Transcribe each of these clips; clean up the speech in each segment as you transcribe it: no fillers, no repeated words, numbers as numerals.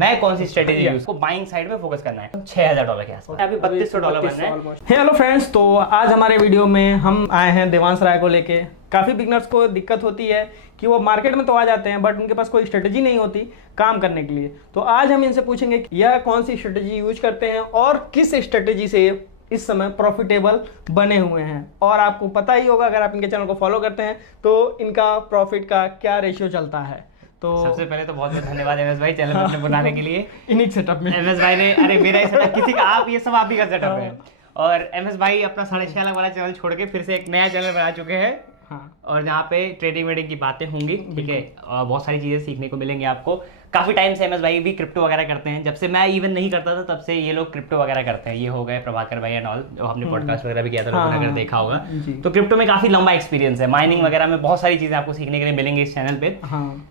मैं कौन सी strategy use को बाइंग साइड में फोकस करना है। $6000 के आसपास, अभी $3200 बनना है। हेलो फ्रेंड्स, तो आज हमारे वीडियो में हम आए हैं देवांश राय को लेके। काफ़ी बिगनर्स को दिक्कत होती है कि वो मार्केट में तो आ जाते हैं बट उनके पास कोई स्ट्रेटेजी नहीं होती काम करने के लिए। तो आज हम इनसे पूछेंगे कि यह कौन सी स्ट्रेटेजी यूज करते हैं और किस स्ट्रेटेजी से इस समय प्रॉफिटेबल बने हुए हैं। और आपको पता ही होगा अगर आप इनके चैनल को फॉलो करते हैं तो इनका प्रॉफिट का क्या रेशियो चलता है। तो सबसे पहले तो बहुत बहुत धन्यवाद एमएस भाई चैनल अपने बनाने के लिए। इन्हीं सेटअप में एमएस भाई ने, अरे मेरा ही सेटअप किसी का, आप ये सब आप ही का सेटअप है। और एमएस भाई अपना 6.5 लाख वाला चैनल छोड़ के फिर से एक नया चैनल बना चुके हैं। हाँ। और जहाँ पे ट्रेडिंग वेडिंग की बातें होंगी, ठीक है, और बहुत सारी चीजें सीखने को मिलेंगी आपको। काफी टाइम से एमएस भाई भी क्रिप्टो वगैरह करते हैं, जब से मैं इवन नहीं करता था तब से ये लोग क्रिप्टो वगैरह करते हैं। ये हो गए प्रभाकर भाई एंड ऑल, जो हमने पॉडकास्ट वगैरह भी किया था, लोगों ने अगर देखा होगा। तो क्रिप्टो में काफी लंबा एक्सपीरियंस है, माइनिंग वगैरह में बहुत सारी चीजें आपको सीखने के लिए मिलेंगी इस चैनल पे।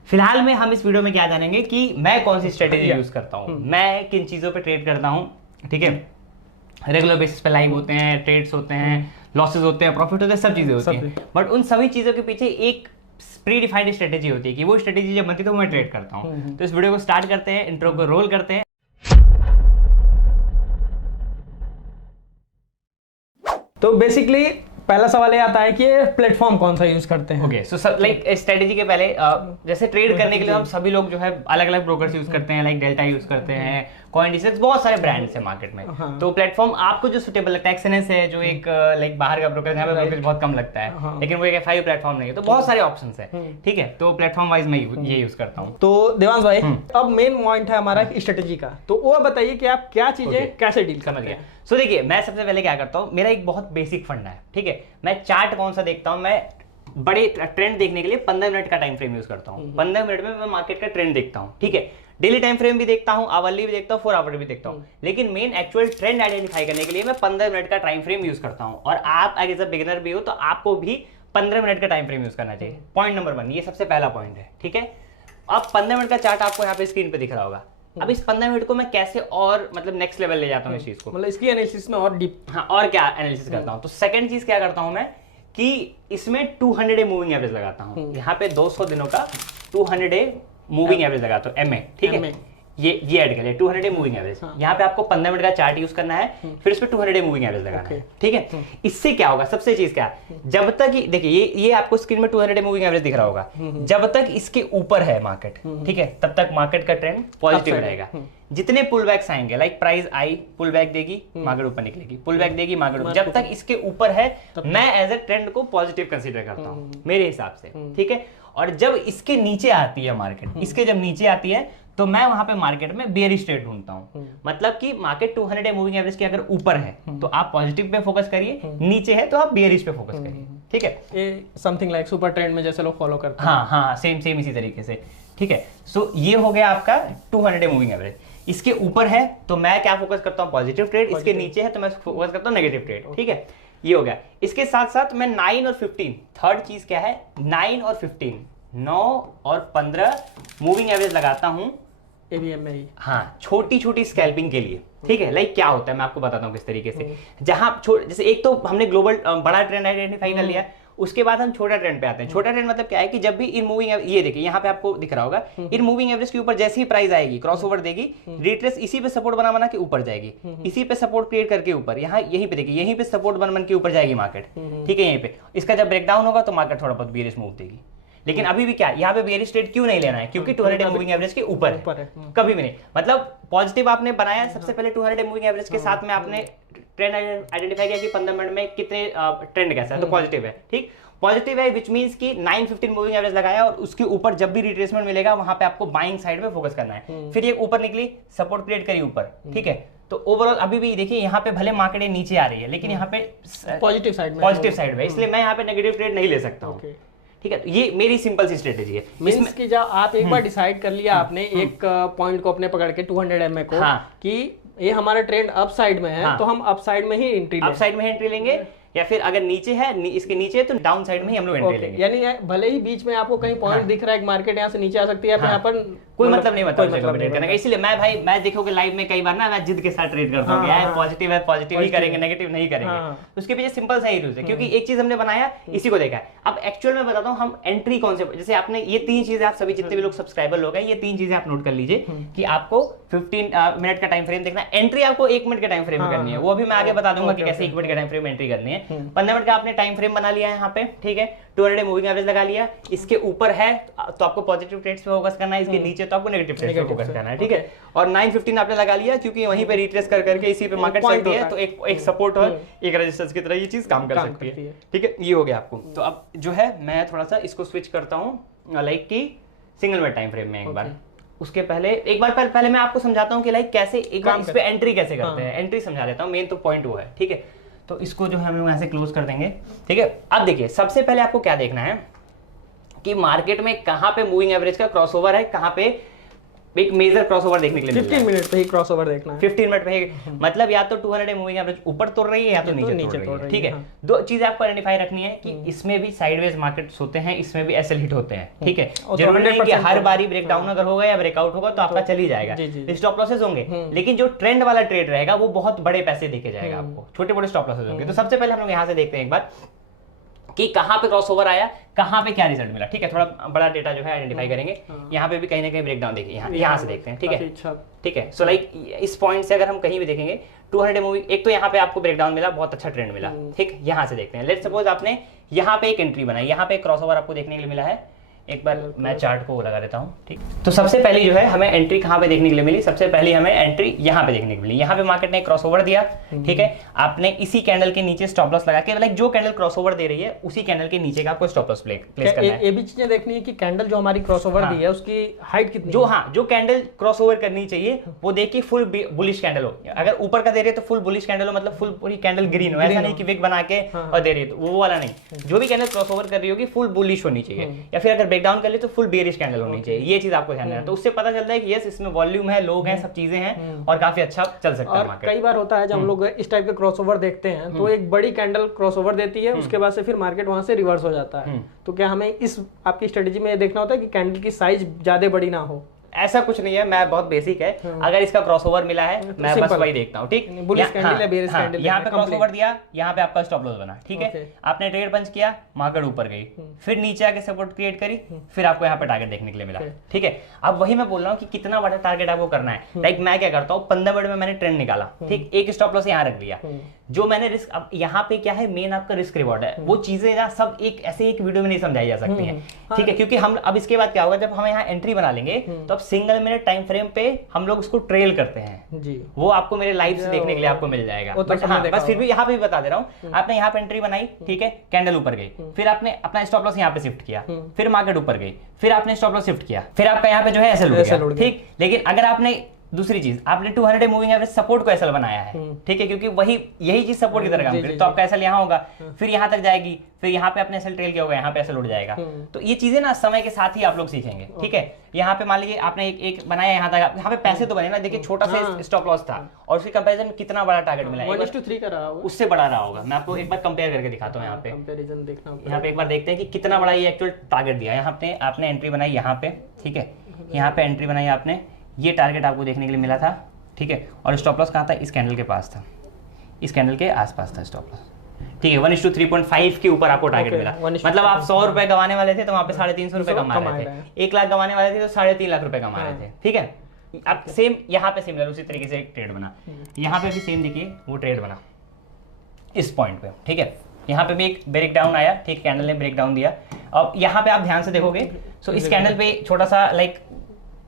फिलहाल में हम इस वीडियो में क्या जानेंगे कि मैं कौन सी स्ट्रेटेजी यूज करता हूँ, मैं किन चीजों पर ट्रेड करता हूँ। ठीक है, रेगुलर बेसिस पे लाइव होते हैं, ट्रेड्स होते हैं, लॉसेस होते हैं, प्रॉफिट होते हैं, सब चीजें होती हैं। बट उन सभी चीजों के पीछे एक प्री डिफाइंड स्ट्रेटेजी होती है कि वो स्ट्रेटेजी जब बनती है तो मैं ट्रेड करता हूँ। तो इस वीडियो को स्टार्ट करते हैं, इंट्रो को रोल करते हैं। तो बेसिकली पहला सवाल ये आता है कि ये प्लेटफॉर्म कौन सा यूज करते हैं। ओके, सो लाइक स्ट्रेटेजी के पहले जैसे ट्रेड करने के लिए हम सभी लोग जो है अलग अलग ब्रोकर्स यूज करते हैं, लाइक डेल्टा यूज करते हैं, कॉइनडिसेक्स, बहुत सारे ब्रांड्स हैं मार्केट में। तो प्लेटफॉर्म आपको जो सुटेबल लगता है, एक्सएनएस है जो एक लाइक बाहर का ब्रोकर है, यहाँ पे ब्रोकरेज बहुत कम लगता है, लेकिन वो एक एफआई प्लेटफॉर्म नहीं है। तो बहुत सारे ऑप्शंस है, ठीक है। तो प्लेटफॉर्म वाइज मैं ये यूज करता हूँ। तो देवांश भाई अब मेन पॉइंट है हमारा स्ट्रेटेजी का, तो वो बताइए कि आप क्या चीजें कैसे डील समझ गया। सो देखिए, मैं सबसे पहले क्या करता हूँ, मेरा एक बहुत बेसिक फंडा है, ठीक है। मैं चार्ट कौन सा देखता हूँ, मैं बड़े ट्रेंड देखने के लिए 15 मिनट का टाइम फ्रेम यूज करता हूँ। 15 मिनट में मैं मार्केट का ट्रेंड देखता हूँ, ठीक है। डेली टाइम फ्रेम भी देखता हूँ, आवरली भी देखता हूँ, 4 आवर भी देखता हूँ, लेकिन मेन एक्चुअल ट्रेंड आइडेंटिफाई करने के लिए मैं 15 मिनट का टाइम फ्रेम यूज करता हूँ। और आप एज अ बिगिनर भी हो तो आपको भी 15 मिनट का टाइम फ्रेम यूज करना चाहिए। पॉइंट नंबर 1, ये सबसे पहला पॉइंट है, ठीक है। अब 15 मिनट का चार्ट आपको यहाँ पे स्क्रीन पे दिख रहा होगा। अब इस 15 मिनट को मैं कैसे और मतलब नेक्स्ट लेवल ले जाता हूँ इस चीज को, मतलब इसकी एनालिसिस में और डीप, हाँ, और क्या एनालिसिस करता हूँ। तो सेकंड चीज क्या करता हूँ मैं कि इसमें 200 डे मूविंग एवरेज लगाता हूँ। यहाँ पे 200 दिनों का 200 डे मूविंग एवरेज लगाता हूँ, एमए, ठीक है। ये ऐड करिए 200 डे मूविंग एवरेज। यहाँ पे आपको 15 मिनट का चार्ट यूज करना है, फिर इस पे 200 डे मूविंग एवरेज लगाना है, ठीक है। इससे क्या होगा, सबसे चीज क्या है, जब तक देखिए ये आपको स्क्रीन में 200 डे मूविंग एवरेज दिख रहा होगा, जब तक इसके ऊपर है मार्केट, ठीक है, तब तक मार्केट का ट्रेंड पॉजिटिव रहेगा। जितने पुल बैक्स आएंगे, लाइक प्राइस आई, पुल बैक देगी, मार्केट ऊपर निकलेगी, पुल बैक देगी, मार्केट ऊपर, जब तक इसके ऊपर है मैं एज ए ट्रेंड को पॉजिटिव कंसीडर करता हूँ मेरे हिसाब से, ठीक है। और जब इसके नीचे आती है मार्केट, इसके जब नीचे आती है तो मैं वहां पे मार्केट में बेयरिश ट्रेड ढूंढता हूं। मतलब कि मार्केट 200 डे मूविंग एवरेज के अगर ऊपर है तो आप पॉजिटिव पे फोकस करिए, नीचे है तो आप बेयरिश पे फोकस करिए, ठीक है। ये समथिंग लाइक सुपर ट्रेंड में जैसे लोग फॉलो करते हैं। हाँ, सेम इसी तरीके से, ठीक है। सो ये हो गया आपका 200 डे मूविंग एवरेज। इसके ऊपर है तो मैं क्या फोकस करता हूँ, पॉजिटिव ट्रेड। इसके नीचे है तो मैं फोकस करता हूँ नेगेटिव ट्रेड, ठीक है। ये हो गया। इसके साथ साथ मैं 9 और 15, थर्ड चीज क्या है, 9 और 15, 9 और 15 मूविंग एवरेज लगाता हूँ एवीएम में ही, हाँ, छोटी छोटी स्कैल्पिंग के लिए, ठीक है। लाइक क्या होता है मैं आपको बताता हूँ किस तरीके से। जहां जैसे एक तो हमने ग्लोबल बड़ा ट्रेंड आइडेंटिफाई कर लिया, उसके बाद हम छोटा ट्रेंड पे आते हैं। छोटा ट्रेंड मतलब क्या है कि जब भी इन मूविंग, ये देखिए यहाँ पे आपको दिख रहा होगा, इन मूविंग एवरेज के ऊपर जैसे ही प्राइस आएगी, क्रॉसओवर देगी, रिट्रेस इसी पे सपोर्ट बना के ऊपर जाएगी, इसी पे सपोर्ट क्रिएट करके ऊपर, यहाँ यहीं पे देखिए, यहीं पे सपोर्ट बन के ऊपर जाएगी मार्केट, ठीक है। यहीं पे इसका जब ब्रेकडाउन होगा तो मार्केट थोड़ा बहुत बेयरिश मूव देगी। लेकिन अभी भी क्या, यहाँ पे बेयरिश ट्रेड क्यों नहीं लेना है, क्योंकि 200 डे मूविंग एवरेज के ऊपर है, कभी भी नहीं। मतलब पॉजिटिव आपने बनाया, सबसे पहले 200 डे मूविंग एवरेज के साथ में आपने ट्रेंड आइडेंटिफाई किया कि 15 मिनट में कितने ट्रेंड कैसा है, तो पॉजिटिव है, ठीक। पॉजिटिव है विच मींस कि 915 मूविंग एवरेज लगाया और उसके ऊपर जब भी रिट्रेसमेंट मिलेगा वहां पे आपको बाइंग साइड में फोकस करना है। फिर ये ऊपर निकली, सपोर्ट क्रिएट करी ऊपर, ठीक है। तो ओवरऑल अभी भी देखिए यहाँ पे भले मार्केट नीचे आ रही है, लेकिन यहाँ पे पॉजिटिव साइड में, इसलिए मैं यहाँ पे नेगेटिव ट्रेड नहीं ले सकता हूँ, ठीक है। तो ये मेरी सिंपल सी स्ट्रेटेजी है। मींस कि जब आप एक बार डिसाइड कर लिया आपने एक पॉइंट को अपने पकड़ के 200 एमए को, कि ये हमारा ट्रेंड अप साइड में है, तो हम अप साइड में ही एंट्री लेंगे, या फिर अगर नीचे है, इसके नीचे तो डाउन साइड में ही हम लोग एंट्री लेंगे। यानी भले ही बीच में आपको कहीं पॉइंट दिख रहा है, मार्केट यहाँ से नीचे आ सकती है, यहाँ पर कोई मतलब नहीं ट्रेड करने का। इसलिए मैं देखोगे लाइव में कई बार ना मैं जिद के साथ ट्रेड करता हूँ, यार पॉजिटिव है, पॉजिटिव ही करेंगे, नेगेटिव नहीं करेंगे। उसके पीछे सिंपल सा ही रूल है, क्योंकि एक चीज हमने बनाया, इसी को देखा है। अब एक्चुअल में बताता हूँ हम एंट्री कौन से, जैसे आपने ये 3 चीजें, आप सभी जितने भी लोग सब्सक्राइबर लोग हैं, ये 3 चीजें आप नोट कर लीजिए कि आपको 15 मिनट का टाइम फ्रेम देखना है। एंट्री आपको 1 मिनट का टाइम फ्रेम में करनी है, वो अभी मैं आगे बता दूंगा कि कैसे 1 मिनट का टाइम फ्रेम एंट्री करनी है। 15 मिनट का आपने टाइम फ्रेम बना लिया है यहाँ पे, ठीक है, 200 मूविंग एवरेज लगा लिया। इसके ऊपर है तो आपको पॉजिटिव ट्रेड्स पे फोकस करना है, इसके नीचे तो आपको नेगेटिव ट्रेड्स पे फोकस करना है, ठीक है। और 915 आपने लगा लिया क्योंकि वहीं पे रिट्रेस कर करके इसी पे मार्केट चलती है, तो एक सपोर्ट और एक रेजिस्टेंस की तरह ये चीज काम कर सकती है, ठीक है। ये हो गया आपको। तो अब जो है मैं थोड़ा सा इसको स्विच करता हूँ लाइक की सिंगल मिनट टाइम फ्रेम में एक बार। उसके पहले पहले मैं आपको समझाता हूँ कि लाइक कैसे एक बार इस पे एंट्री कैसे करते हैं। एंट्री समझा देता हूँ, मेन तो पॉइंट वो है, ठीक है। तो इसको जो है हम लोग यहाँ से क्लोज कर देंगे, ठीक है। अब देखिए सबसे पहले आपको क्या देखना है कि मार्केट में कहाँ पे मूविंग एवरेज का क्रॉसओवर है, कहाँ पे एक मेजर क्रॉसओवर देखने के लिए 15 मिनट पे ही क्रॉसओवर देखना है। 15 मिनट पे मतलब या तो 200 मूविंग एवरेज ऊपर तोड़ रही है या तो नीचे तोड़ रही है, ठीक है। दो चीजें आपको आइडेंटिफाई रखनी है कि इसमें भी साइडवेज मार्केट्स होते हैं, इसमें भी एसएल हिट होते हैं, ठीक है। जरूरी नहीं कि हर बारी ब्रेकडाउन अगर होगा या ब्रेकआउट होगा तो आपका चल ही जाएगा, स्टॉप लॉसेस होंगे, लेकिन जो ट्रेंड वाला ट्रेड रहेगा वो बहुत बड़े पैसे देके जाएगा आपको, छोटे बड़े स्टॉप लॉसेस होंगे। तो सबसे पहले हम लोग यहाँ से देखते हैं एक बार कि कहां पे क्रॉसओवर आया, कहां पे क्या रिजल्ट मिला, ठीक है। थोड़ा बड़ा डेटा जो है आइडेंटिफाई करेंगे। यहाँ पे भी कहीं ना कहीं ब्रेकडाउन देखिए, यहाँ से देखते हैं, ठीक है, ठीक है। सो लाइक इस पॉइंट से अगर हम कहीं भी देखेंगे 200 मूवी, एक तो यहाँ पे आपको ब्रेकडाउन मिला, बहुत अच्छा ट्रेंड मिला, ठीक। यहाँ से देखते हैं, लेट्स सपोज आपने यहाँ पे एक एंट्री बनाई, यहाँ पे क्रॉसओवर आपको देखने के लिए मिला है। एक बार मैं चार्ट को लगा देता हूँ, ठीक। तो सबसे पहली जो है हमें एंट्री कहाँ पे देखने के लिए मिली, सबसे पहली हमें एंट्री यहाँ पे देखने के लिए मिली। यहाँ पे मार्केट ने क्रॉसओवर दिया, ठीक है। आपने इसी कैंडल के नीचे स्टॉप लॉस लगा के, लाइक जो कैंडल क्रॉसओवर दे रही है उसी कैंडल के नीचे का आपको स्टॉप लॉस प्लेस करना है। ये भी चीजें देखनी है कि कैंडल जो हमारी क्रॉसओवर दी है उसकी हाइट कितनी, जो कैंडल क्रॉसओवर करनी चाहिए वो देखिए फुल बुलिश कैंडल हो। अगर ऊपर का दे रही है तो फुल बुलिश कैंडल हो, मतलब फुल पूरी कैंडल ग्रीन हो, ऐसा नहीं कि विक बना के और दे रही है, वो वाला नहीं। जो भी कैंडल क्रॉसओवर कर रही होगी फुल बुलिश होनी चाहिए, या फिर अगर ब्रेकडाउन कर ले तो फुल बेरिश कैंडल होनी चाहिए। ये चीज आपको ध्यान रखना है। तो उससे पता चलता है कि यस इसमें वॉल्यूम है, लोग हैं, सब चीजें हैं और काफी अच्छा चल सकता है मार्केट। कई बार होता है जब हम लोग इस टाइप के क्रॉसओवर देखते हैं तो एक बड़ी कैंडल क्रॉसओवर देती है, उसके बाद से फिर मार्केट वहां से रिवर्स हो जाता है। तो क्या हमें इस आपकी स्ट्रेटेजी में देखना होता है कि कैंडल की साइज ज्यादा बड़ी ना हो? ऐसा कुछ नहीं है, मैं बहुत बेसिक है। अगर इसका क्रॉसओवर मिला है मैं बस वही देखता हूँ, ठीक। यहाँ पे क्रॉसओवर दिया, यहाँ पे आपका स्टॉप लॉस बना, ठीक है। आपने ट्रेड पंच किया, मार्केट ऊपर गई, फिर नीचे आके सपोर्ट क्रिएट करी, फिर आपको यहाँ पे टारगेट देखने के लिए मिला, ठीक है। अब वही मैं बोल रहा हूँ कि कितना बड़ा टारगेट आपको करना है। लाइक मैं क्या करता हूँ, 15 मिनट में मैंने ट्रेंड निकाला, ठीक, एक स्टॉप लॉस यहाँ रख दिया। जो मैंने रिस्क, अब यहाँ पे क्या है, मेन आपका रिस्क रिवॉर्ड है। वो चीजें ना सब एक ऐसे एक वीडियो में नहीं समझाई जा सकती हैं, ठीक है। क्योंकि हम अब इसके बाद क्या होगा, जब हम यहाँ एंट्री बना लेंगे तो अब सिंगल मिनट टाइम फ्रेम पे हम लोग उसको ट्रेल करते हैं जी। वो आपको मेरे लाइव से देखने के लिए आपको मिल जाएगा। बट हाँ, बस फिर भी यहाँ पे भी बता दे रहा हूँ, आपने यहाँ पे एंट्री बनाई, ठीक है, कैंडल ऊपर गई, फिर आपने अपना स्टॉप लॉस यहाँ पे शिफ्ट किया, फिर मार्केट ऊपर गई, फिर आपने स्टॉप लॉस शिफ्ट किया, फिर आपका यहाँ पे जो है एसएल उड़ गया, ठीक। लेकिन अगर आपने दूसरी चीज, आपने 200 मूविंग एवरेज सपोर्ट को एसएल बनाया है, ठीक है, क्योंकि वही यही चीज सपोर्ट की तरह काम करे, तो आपका एसएल यहाँ होगा, फिर यहाँ तक जाएगी, फिर यहाँ पे अपने एसएल ट्रेल किया होगा, यहाँ पे एसएल उड़ जाएगा। तो ये चीजें ना समय के साथ ही आप लोग सीखेंगे, ठीक है। यहाँ पे मान लीजिए आपने एक बनाया, यहाँ तक यहाँ पे पैसे तो बने ना, देखिए छोटा सा स्टॉप लॉस था और उसके कंपैरिजन में कितना बड़ा टारगेट मिला, 1:3 का रहा होगा, उससे बड़ा रहा होगा। मैं आपको एक बार कंपेयर करके दिखाता हूँ, यहाँ पे कंपैरिजन देखना, यहाँ पे एक बार देखते हैं कि कितना बड़ा ये एक्चुअल टारगेट दिया। यहाँ पे आपने एंट्री बनाई यहाँ पे, ठीक है, यहाँ पे एंट्री बनाई आपने, ये टारगेट आपको देखने के लिए मिला था, ठीक है। और स्टॉप लॉस कहाँ था, इस कैंडल के पास था, इस कैंडल के आसपास था स्टॉप लॉस, ठीक है। 1:3.5 के ऊपर आपको टारगेट मिला, मतलब आप 100 रुपए गंवाने वाले थे तो वहाँ पे 350 रुपए कमा रहे थे, 1 लाख गंवाने वाले थे तो 3.5 लाख रुपए कमा रहे थे, ठीक है। अब सेम यहाँ पे सिमिलर उसी तरीके से एक ट्रेड बना, यहाँ पे भी सेम देखिए वो ट्रेड बना इस पॉइंट पे, ठीक है। यहाँ पे भी एक ब्रेक डाउन आया, ठीक, कैंडल ने ब्रेक डाउन दिया। अब यहाँ पे आप ध्यान से देखोगे, सो इस कैंडल पे छोटा सा लाइक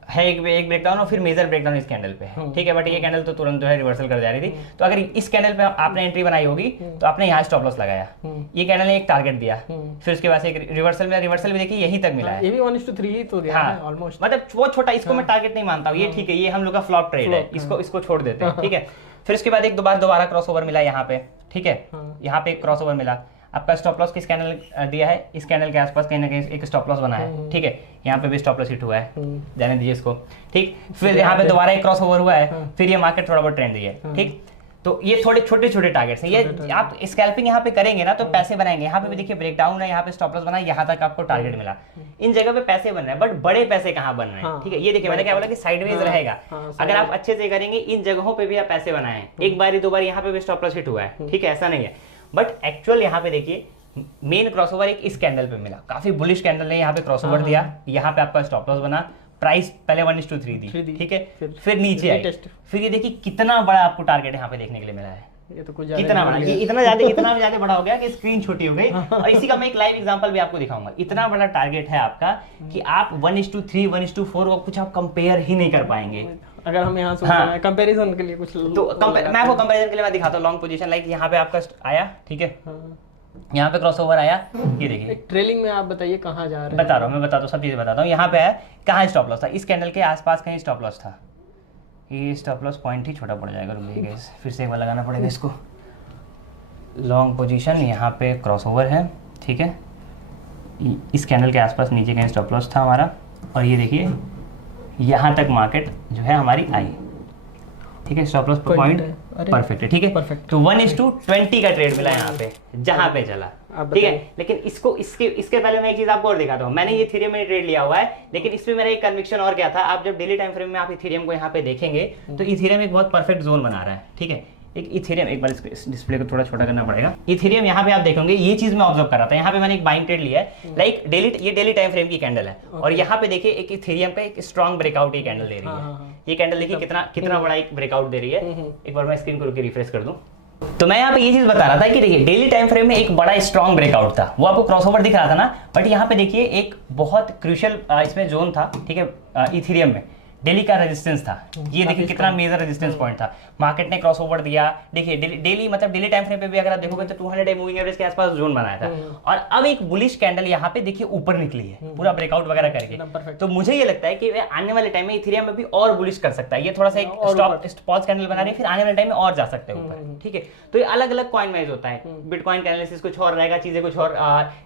है एक ब्रेकडाउन और फिर मेजर ब्रेकडाउन इस कैंडल पे है, ठीक है। बट ये कैंडल तो तुरंत जो है रिवर्सल कर जा रही थी। तो अगर इस कैंडल पे आपने एंट्री बनाई होगी तो आपने यहाँ स्टॉप लॉस लगाया, ये कैंडल ने एक टारगेट दिया, फिर उसके बाद एक रिवर्सल मिला, रिवर्सल भी देखिए यहीं तक मिला है, ये भी 1:3 तो दिया है ऑलमोस्ट। मतलब वो छोटा, इसको मैं टारगेट नहीं मानता हूँ, ये ठीक है, ये हम लोग का फ्लॉप ट्रेड है, इसको छोड़ देते हैं, ठीक है। फिर उसके बाद एक दोबारा क्रॉसओवर मिला यहाँ पे, ठीक है, यहाँ पे एक क्रॉसओवर मिला। आपका स्टॉप लॉस किस कैंडल दिया है, इस कैंडल के आसपास कहीं ना कहीं एक स्टॉप लॉस बना है, ठीक है। यहाँ पे भी स्टॉप लॉस हिट हुआ है, जाने दीजिए इसको, ठीक। फिर यहाँ पे दोबारा एक क्रॉस ओवर हुआ है, फिर ये मार्केट थोड़ा बहुत ट्रेंड दिया है, ठीक। तो ये थोड़े छोटे छोटे टारगेट्स हैं, ये आप स्कैल्पिंग यहाँ पे करेंगे ना तो पैसे बनाएंगे। यहाँ पे भी देखिए ब्रेकडाउन है, यहाँ पे स्टॉप लॉस बना, यहाँ तक आपको टारगेट मिला, इन जगह पे पैसे बन रहे हैं, बट बड़े पैसे कहाँ बन रहे हैं, ठीक है। ये देखिए मैंने क्या बोला कि साइडवेज रहेगा, अगर आप अच्छे से करेंगे इन जगहों पे भी आप पैसे बनाए, एक बारी 2 बार यहाँ पे भी स्टॉप लॉस हिट हुआ है, ठीक है, ऐसा नहीं है। बट एक्चुअल यहाँ पे देखिए मेन क्रॉसओवर एक इस कैंडल पे मिला, काफी बुलिश कैंडल ने यहाँ पे क्रॉसओवर दिया, यहाँ पे आपका स्टॉप लॉस बना, प्राइस पहले 1:3 थ्री दी, दी, ठीक है, फिर नीचे आई, retest। फिर ये देखिए कितना बड़ा आपको टारगेट यहाँ पे देखने के लिए मिला है, ये तो कुछ कितना बड़ा, ये इतना ज्यादा बड़ा हो गया कि स्क्रीन छोटी हो गई। और इसी का मैं एक लाइव एग्जांपल भी आपको दिखाऊंगा। इतना बड़ा टारगेट है आपका कि आप 1:3 1:4 को कुछ आप कंपेयर ही नहीं कर पाएंगे। अगर हम यहाँ से हाँ। कंपैरिजन के लिए कुछ तो मैं आपको कंपैरिजन के लिए मैं दिखाता हूँ लॉन्ग पोजीशन, लाइक यहाँ पे आपका आया, ठीक है, यहाँ पे क्रॉसओवर आया, ये देखिए ट्रेलिंग में आप बताइए कहाँ जा रहे हैं। बता रहा हूँ, मैं बताता हूँ, सब चीजें बताता हूँ। यहाँ पे है कहाँ स्टॉप लॉस था, इस कैंडल के आसपास कहीं स्टॉप लॉस था, ये स्टॉप लॉस पॉइंट ही छोटा पड़ जाएगा, रुक जाइए गाइस, फिर से एक बार लगाना पड़ेगा इसको। लॉन्ग पोजीशन यहाँ पे क्रॉसओवर है, ठीक है, इस कैंडल के आसपास नीचे कहीं स्टॉप लॉस था हमारा, और ये देखिए यहाँ तक मार्केट जो है हमारी आई, ठीक है, स्टॉप लॉस पॉइंट परफेक्ट है, ठीक है, perfect। तो 1:20 का ट्रेड मिला यहाँ पे जहाँ पे चला, ठीक है। लेकिन इसके पहले मैं एक चीज आपको और दिखाता हूँ। मैंने ये इथेरियम में ट्रेड लिया हुआ है, लेकिन इसमें मेरा एक कन्विक्शन और क्या था, आप जब डेली टाइम फ्रेम में आप इथेरियम को यहाँ पे देखेंगे तो इथेरियम एक बहुत परफेक्ट जोन बना रहा है, ठीक है। एक इथेरियम, एक बार इस डिस्प्ले को थोड़ा छोटा करना पड़ेगा। इथेरियम यहाँ पे आप देखेंगे, ये चीज मैं ऑब्जर्व कर रहा था, यहाँ पे मैंने एक बाइंग ट्रेड लिया है, लाइक ये डेली टाइम फ्रेम की कैंडल है, और यहाँ पे देखिए एक इथेरियम का एक स्ट्रॉन्ग ब्रेकआउट ये कैंडल दे रही है। ये कैंडल देखिए कितना बड़ा एक ब्रेकआउट दे रही है। एक बार मैं स्क्रीन को रुके रिफ्रेश कर दूं, तो मैं यहाँ पे ये चीज बता रहा था कि देखिए डेली टाइम फ्रेम में एक बड़ा स्ट्रॉन्ग ब्रेकआउट था, वो आपको क्रॉसओवर दिख रहा था ना, बट यहाँ पे देखिए एक बहुत क्रूशियल इसमें जोन था, ठीक है, इथेरियम में डेली का रेजिस्टेंस था, ये देखिए कितना मेजर रेजिस्टेंस पॉइंट था। मार्केट ने क्रॉसओवर दिया, देखिए डेली मतलब डेली टाइम फ्रेम पे भी अगर आप देखोगे तो 200 डे मूविंग एवरेज के आसपास जोन बनाया था, और अब एक बुलिश कैंडल यहाँ पे देखिए ऊपर निकली है पूरा ब्रेकआउट वगैरह करके। तो मुझे ये लगता है कि आने वाले टाइम में इथेरियम में भी और बुलिश कर सकता है, ये थोड़ा सा एक स्टॉप पॉज कैंडल बना रही है, फिर आने वाले टाइम में और जा सकते हैं ऊपर, ठीक है। तो ये अलग अलग कॉइन वाइज होता है, बिटकॉइन का एनालिसिस कुछ और रहेगा, चीजें कुछ और,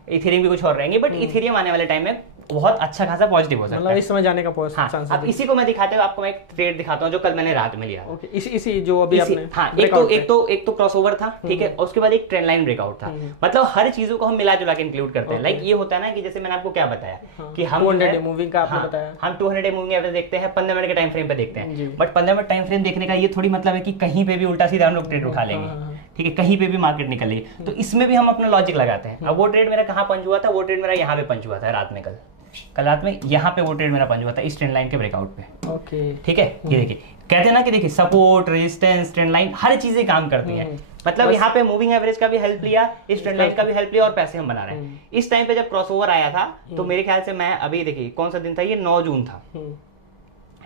इथेरियम भी कुछ और रहेंगे, बट इथेरियम आने वाले टाइम में बहुत अच्छा खासा पॉजिटिव हो सकता है, मतलब इस समय जाने का हाँ। अब इसी को मैं दिखाते हुए आपको मैं एक ट्रेड दिखाता हूँ जो कल मैंने रात में लिया। ओके, इसी जो अभी आपने, हाँ, एक तो क्रॉसओवर था, ठीक है, और उसके बाद एक ट्रेंड लाइन ब्रेकआउट था। मतलब हर चीजों को हम मिला जुला के इंक्लूड करते हैं। लाइक ये होता है ना कि जैसे मैंने आपको क्या बताया कि हम 200 डे मूविंग का आपने बताया, हम 200 डे मूविंग एवरेज देखते हैं, 15 मिनट के टाइम फ्रेम पे देखते हैं, बट 15 मिनट टाइम फ्रेम देखने का ये थोड़ी मतलब है कि कहीं पे भी उल्टा सीधा हम लोग ट्रेड उठा लेंगे, ठीक है, कहीं पे भी मार्केट निकलेगी। तो इसमें भी हम अपना लॉजिक लगाते हैं। अब वो ट्रेड मेरा कहाँ पंच हुआ था, वो ट्रेड मेरा यहाँ पे पंच हुआ था रात में, कल रात में यहाँ पे वो ट्रेड मेरा पंच हुआ था इस ट्रेंड लाइन के ब्रेकआउट पे, ओके, ठीक है। ये देखिए कहते हैं ना कि देखिए सपोर्ट, रेजिस्टेंस, ट्रेंड लाइन हर चीजें काम करती हैं। मतलब यहाँ पे मूविंग एवरेज का भी हेल्प लिया, इस ट्रेंड लाइन का भी हेल्प लिया, और पैसे हम बना रहे हैं। इस टाइम पे जब क्रॉसओवर आया था तो मेरे ख्याल से मैं अभी देखिए कौन सा दिन था, ये 9 जून था,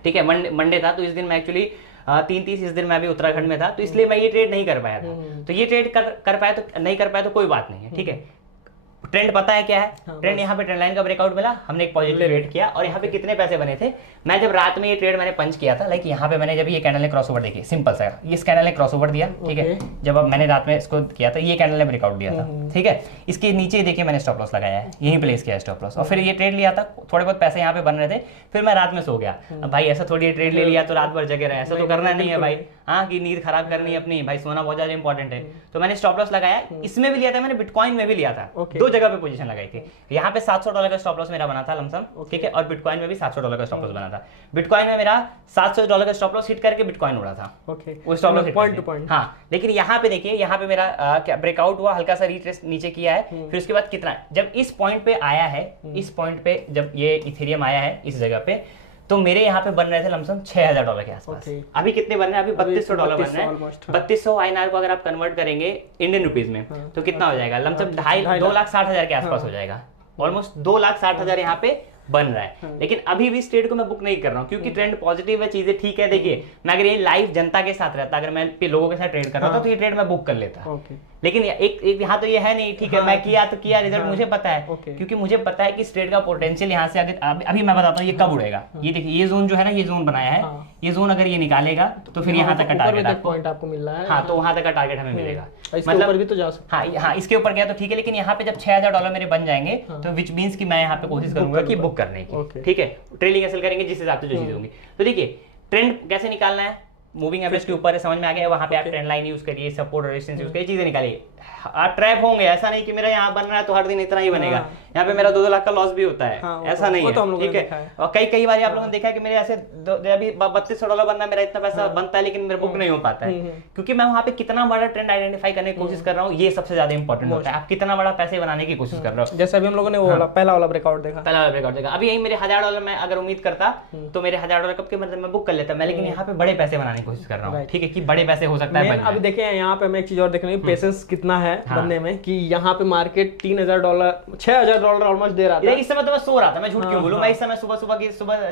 ठीक है, मंडे था। तो इस दिन मैं एक्चुअली 3:30 इस दिन मैं अभी उत्तराखंड में था, तो इसलिए मैं ये ट्रेड नहीं कर पाया था। तो ये ट्रेड कर पाया तो नहीं कर पाया तो कोई बात नहीं है, ठीक है। ट्रेंड पता है क्या है, ट्रेंड यहाँ पे ट्रेंड लाइन का ब्रेकआउट मिला, हमने एक पॉजिटिव रेट किया, और यहाँ पे कितने पैसे बने थे। मैं जब रात में ये ट्रेड मैंने पंच किया था, लाइक यहाँ पे मैंने जब ये कैंडल ने क्रॉसओवर देखी, सिंपल सा इस कैंडल ने क्रॉसओवर दिया, ठीक है, जब अब मैंने रात में इसको किया था, ये कैंडल ने ब्रेकआउट दिया था, ठीक है। इसके नीचे देखिए मैंने स्टॉप लॉस लगाया है, यहीं प्लेस किया स्टॉप लॉस, और फिर ये ट्रेड लिया था, थोड़े बहुत पैसे यहाँ पे बन रहे थे, फिर मैं रात में सो गया। अब भाई ऐसा थोड़ी ट्रेड ले लिया तो रात भर जगे रहे, ऐसा तो करना नहीं है भाई, हाँ, कि नींद खराब करनी है अपनी, भाई सोना बहुत ज्यादा इंपॉर्टेंट है। तो मैंने स्टॉप लॉस लगाया, इसमें भी लिया था मैंने, बिटकॉइन में भी लिया था, 2 जगह पे पोजीशन लगाई थी। यहाँ पे $700 का स्टॉप लॉस मेरा बना था लमसम, ठीक है, और बिटकॉइन में भी $700 का स्टॉप लॉस बना था। बिटकॉइन में मेरा $700 का स्टॉप लॉस हिट करके बिटकॉइन उड़ा था, ओके, वो stop loss point two point. हाँ, लेकिन यहाँ पे देखिए, यहाँ पे मेरा क्या ब्रेकआउट हुआ, हल्का सा रिट्रेस नीचे किया है, फिर उसके बाद कितना, जब इस पॉइंट पे आया है, इस पॉइंट पे जब ये इथेरियम आया है इस जगह पे, तो मेरे यहाँ पे बन रहे थे लमसम $6000 के आसपास। अभी कितने बन रहे हैं, अभी $3200 बन रहे हैं। 3200 INR को अगर आप कन्वर्ट करेंगे इंडियन रुपीज में तो कितना हो जाएगा, लमसम 2,60,000 के आसपास हो जाएगा, ऑलमोस्ट 2,60,000 यहाँ पे बन रहा है। लेकिन अभी भी इस ट्रेड को मैं बुक नहीं कर रहा हूँ क्योंकि ट्रेंड पॉजिटिव है, चीजें ठीक है। देखिए मैं अगर ये लाइव जनता के साथ रहता, अगर मैं लोगों के साथ ट्रेड कर रहा था तो ये ट्रेड मैं बुक कर लेता। लेकिन एक यहाँ तो ये है नहीं, ठीक है, मैं किया तो किया, रिजल्ट मुझे पता है, क्योंकि मुझे पता है कि इस ट्रेड का पोटेंशियल यहाँ से आगे अभी मैं बताता हूँ ये कब उड़ेगा। ये देखिए ये जोन जो है ना, ये जोन बनाया है, ये जोन अगर ये निकालेगा तो फिर यहाँ तक का टारगेट पॉइंट आपको मिल रहा है। हाँ, तो वहां तक का टारगेट हमें मिलेगा, मतलब भी तो जा सकता है। हाँ, इसके ऊपर गया तो ठीक है, लेकिन यहाँ पे जब $6000 मेरे बन जाएंगे तो विच मीन्स कि मैं यहाँ पे कोशिश करूंगा कि बुक करने की, ठीक है, ट्रेलिंग एसएल करेंगे जिस हिसाब से जो चीज होंगी। तो देखिए ट्रेंड कैसे निकालना है, मूविंग एवरेज के ऊपर है, समझ में आ गया। वहां पे आप ट्रेंड लाइन यूज करिए, सपोर्ट रेजिस्टेंस यूज करिए, चीजें निकालिए। आप ट्रैप होंगे, ऐसा नहीं कि मेरा यहाँ बन रहा है तो हर दिन इतना ही बनेगा। यहाँ पे मेरा 2-2 लाख का लॉस भी होता है, हाँ, ऐसा नहीं वो तो हम है, लोगों ठीक ने है। देखा है। और कई बार आप लोगों ने देखा है कि मेरे ऐसे अभी $3200 बनना, मेरा इतना पैसा बनता है लेकिन मेरा बुक नहीं हो पाता है, क्योंकि मैं वहाँ पे कितना बड़ा ट्रेंड आइडेंटिफाई करने की कोशिश कर रहा हूँ, ये सबसे ज्यादा इंपॉर्टेंट होता है। आप कितना बड़ा पैसे बनाने की कोशिश कर रहे हो। जैसे अभी हम लोगों ने वो पहला वाला ब्रेकआउट देखा, पहला वाला ब्रेकआउट देखा। अभी यही मेरे $1000 मैं अगर उम्मीद करता तो मेरे $1000 कब के मतलब मैं बुक कर लेता मैं, लेकिन यहाँ पे बड़े पैसे बनाने की कोशिश कर रहा हूँ, ठीक है, कि बड़े पैसे हो सकता है। अभी देखें यहाँ पे मैं एक चीज और देखने की पेशेंस कितना है बनने में, कि यहाँ पे मार्केट $3000 $6000 ऑलमोस्ट दे रहा था। इस समय तो मैं सो रहा था, मैं झूठ क्यों बोलूं। मैं इस समय सुबह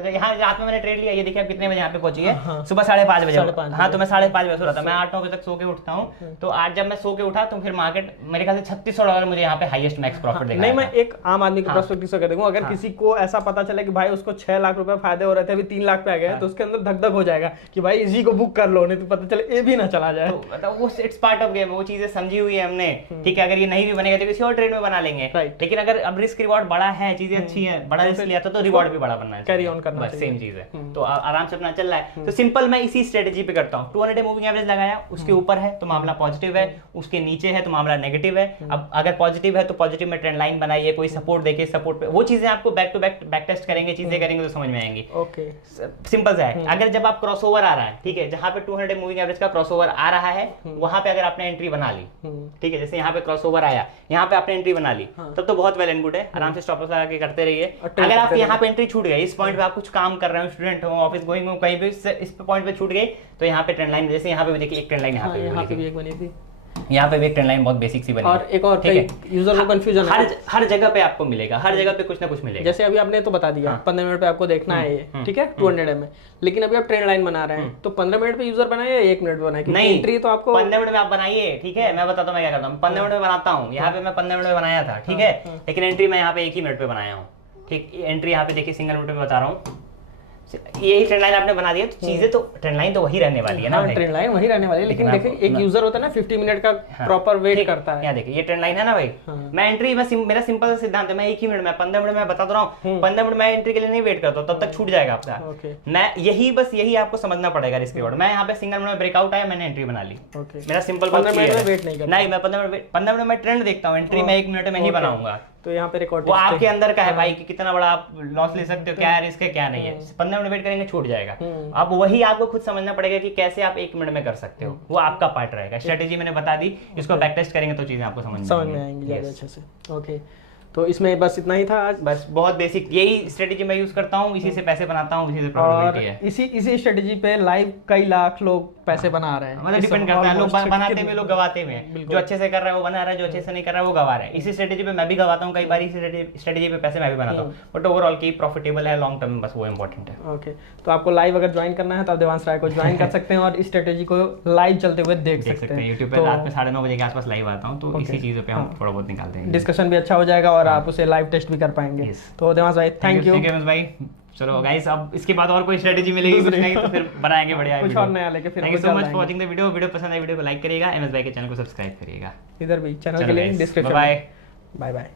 यहाँ रात में मैंने ट्रेड लिया, ये देखिए आप कितने बजे यहाँ पे पहुंची है, सुबह 5:30 बजे। हाँ, तो मैं 5:30 बजे सो रहा था, मैं 8-9 बजे तक सो के उठता हूँ। तो आज जब मैं सो के उठा तो फिर मार्केट मेरे ख्याल से $3600 मुझे यहाँ पे हाईएस्ट मैक्स प्रॉफिट देखा। नहीं, मैं एक आम आदमी के पर्सपेक्टिव से देखूं, अगर किसी को ऐसा पता चले कि भाई उसको 6 लाख रुपए फायदे हो रहे थे, अभी 3 लाख पे आ गए, तो उसके अंदर धक धक हो जाएगा कि भाई इसी को बुक कर लो, नहीं तो पता चले ये भी ना चला जाए। तो मतलब वो इट्स पार्ट ऑफ गेम, वो चीजें समझी हुई है हमने, ठीक है। अगर ये नहीं भी बनेगा तो किसी और ट्रेड में बना लेंगे, लेकिन अगर अब रिस्क रिवॉर्ड बड़ा है, चीजें अच्छी है, बड़ा रिस्क लिया तो रिवॉर्ड भी बड़ा बनना चाहिए, कैरी ऑन करना बस सेम चीज है। तो आराम से अपना चल रहा है। तो सिंपल मैं इसी स्ट्रेटेजी पे करता हूँ। 200 मूविंग एवरेज लगाया, उसके ऊपर है तो मामला पॉजिटिव है, उसके नीचे है तो मामला नेगेटिव है। अब अगर पॉजिटिव है तो पॉजिटिव में ट्रेंड लाइन बनाइए, कोई सपोर्ट देखिए, सपोर्ट पे वो चीजें आपको बैक टू बैक टेस्ट करेंगे, चीजें करेंगे तो समझ में आएंगी। ओके, सिंपल सा है। अगर जब आप क्रॉसओवर आ रहा है, ठीक है, जहां पे 200 मूविंग एवरेज का क्रॉसओवर आ रहा है, वहां पे अगर आपने एंट्री बना ली, ठीक है, जैसे यहाँ पे क्रॉसओवर आया, यहाँ पे आपने एंट्री बना ली, तब तो बहुत वेल एंड गुड है, आराम से स्टॉप लॉस लगा के करते रहिए। अगर आप यहाँ पे एंट्री छूट गई, इस पॉइंट पे आप कुछ काम कर रहे हो, स्टूडेंट हो, ऑफिस गोइंग हो, कहीं भी इस पॉइंट पे छूट गई, तो यहाँ पे ट्रेंड लाइन, जैसे यहाँ पे भी देखिए एक ट्रेंड लाइन यहाँ पे भी एक बनी थी, यहाँ पे भी एक ट्रेंड लाइन बहुत बेसिक सी बनी, और एक और यूजर को कंफ्यूजन है, हर जगह पे आपको मिलेगा, हर जगह पे कुछ ना कुछ मिलेगा। जैसे अभी आपने तो बता दिया 15 मिनट पे आपको देखना है ये, ठीक है, 200 में, लेकिन अभी आप ट्रेंड लाइन बना रहे हैं, तो 15 मिनट पे यूजर बनाए या 1 मिनट बनाए? नहीं, एंट्री तो आपको 15 मिनट में आप बनाइए, ठीक है। मैं बताता हूँ मैं क्या करता हूँ, 15 मिनट में बनाता हूँ। यहाँ पे मैं 15 मिनट में बनाया था, ठीक है, लेकिन एंट्री मैं यहाँ पे 1 ही मिनट पे बनाया हूँ, ठीक। एंट्री यहाँ पे देखिए सिंगल मिनट में बता रहा हूँ, यही ट्रेंड लाइन आपने बना दिया, तो चीजें तो ट्रेंड लाइन तो वही रहने वाली है ना। ट्रेंड लाइन वही रहने वाली है, लेकिन देखिए एक यूजर होता है ना 50 मिनट का प्रॉपर वेट करता है। यहाँ देखिए ये ट्रेंड लाइन है ना भाई, मैं एंट्री मेरा सिंपल सा सिद्धांत है, मैं 1 ही मिनट में 15 मिनट में बता रहा हूँ, 15 मिनट में एंट्री के लिए नहीं वेट करता हूँ, तब तक छूट जाएगा आपका। मैं यही आपको समझना पड़ेगा रिस्क रिवॉर्ड। मैं यहाँ पे सिंगल मिनट में ब्रेकआउट आया, मैंने एंट्री बना ली, मेरा सिंपल 15 मिनट में वेट नहीं करता। नहीं, मैं 15 मिनट में ट्रेंड देखता हूँ, एंट्री मैं 1 मिनट में ही बनाऊंगा। तो यहाँ पे रिकॉर्ड वो आपके अंदर का है भाई कि कितना बड़ा आप लॉस ले सकते हो, क्या है रिस्क है क्या नहीं है। 15 मिनट वेट करेंगे छूट जाएगा। अब वही आपको खुद समझना पड़ेगा कि कैसे आप 1 मिनट में कर सकते हो, वो आपका पार्ट रहेगा। स्ट्रेटेजी मैंने बता दी, इसको बैक टेस्ट करेंगे तो चीजें आपको समझ में आएंगी ज़्यादा अच्छे से। ओके, तो इसमें बस इतना ही था आज। बस बहुत बेसिक यही स्ट्रेटेजी मैं यूज करता हूँ, इसी से पैसे बनाता हूँ, इसी से प्रॉफिटेबिलिटी है। इसी स्ट्रेटेजी पे लाइव कई लाख लोग पैसे बना रहे हैं। मतलब डिपेंड करता है, लोग बनाते में, लोग गवाते में। जो अच्छे से कर रहा है वो बना रहा है, जो अच्छे से नहीं कर रहा है वो गवा रहा है। इसी स्ट्रेटेजी पे मैं भी गवाता हूँ कई बार, इसी स्ट्रेटेजी पे पैसे मैं भी बनाता हूँ, बट ओवरऑल की प्रॉफिटेबल है लॉन्ग टर्म, बस वो इंपॉर्टेंट है। ओके, तो आपको लाइव अगर ज्वाइन करना है तो आप देवांश राय को ज्वाइन कर सकते हैं और इस स्ट्रेटेजी को लाइव चलते हुए देख सकते हैं। यूट्यूब पे रात में 9:30 बजे के आसपास लाइव आता हूँ, तो इसी चीज़ों पे हम थोड़ा बहुत निकालते हैं, डिस्कशन भी अच्छा हो जाएगा और आप उसे लाइव टेस्ट भी कर पाएंगे। तो देवांश भाई थैंक यू भाई। चलो गाइस, अब इसके बाद और कोई स्ट्रेटेजी मिलेगी कुछ नहीं तो फिर बनाएंगे बढ़िया कुछ और नया लेके। फिर thank you so much for watching the video. Video पसंद आई वीडियो को लाइक करिएगा, एमएस भाई के चैनल को सब्सक्राइब करिएगा। इधर भी चैनल के link description. Bye bye bye.